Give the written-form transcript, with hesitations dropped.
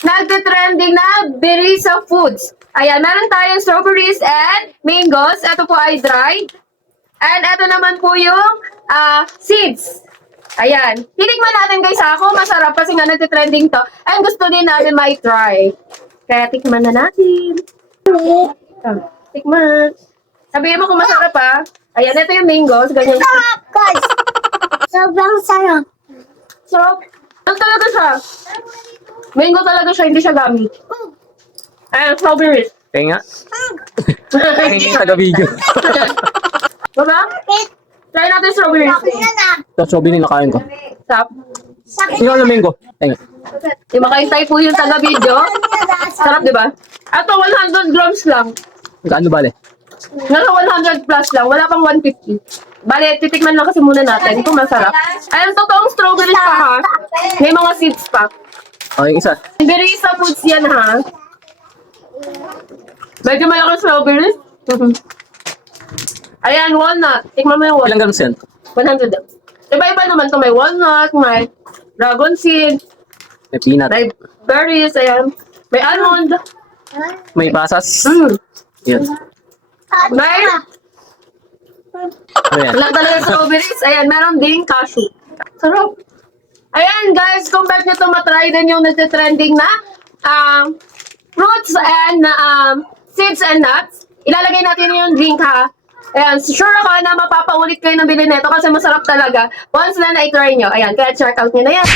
nagtitrending na Berisa Foods. Ayan, meron tayong strawberries and mangoes. Ito po ay dried. And ito naman po yung seeds. Ayan. Titikman natin guys ako. Masarap kasi nga nagtitrending to. And gusto din natin may try. Kaya tikman na natin. Tikman. Sabihin mo kung masarap ha. Ayan, ito yung mangoes. Ganyan. Sarap, guys. Sobrang sarap. Sarap. Ano talaga siya? Mango talaga siya, hindi siya gummy. Ayan, strawberries. Kaya nga. Kaya hindi yung taga-video. Diba? Try natin strawberries. Sakit na na. Tapos sobi nakain ko. Stop. Sakit Ikaw na mango. Kaya nga. Di makaintay po yung taga-video. Sarap, di ba? Ito, 100 grams lang. Gaano bale? Nasa 100 plus lang. Wala pang 150. Bale, titikman lang kasi muna natin kung masarap. Ayan, totoong strawberries pa ha. May mga seeds pa. O, yung isa. Berisa Foods yan ha. Medyo malaki strawberries. Ayan, walnut. Tikman mo yung walnut. Ilang grams yan? 100 daw. Iba-iba naman to. May walnut, may dragon seed, May peanut. may berries, ayan. May almond. May pasas. Yan. May Ano yan? wala talaga strawberries. Ayan, meron ding cashew. Sarap. Ayan guys, kung bakit nyo ito matry din yung nagtitrending na fruits and seeds and nuts. Ilalagay natin yung link ha. Ayan, sure ako na mapapaulit kayo ng bilhin nito kasi masarap talaga once na na-try nyo. Ayan, kaya check out nyo na yan.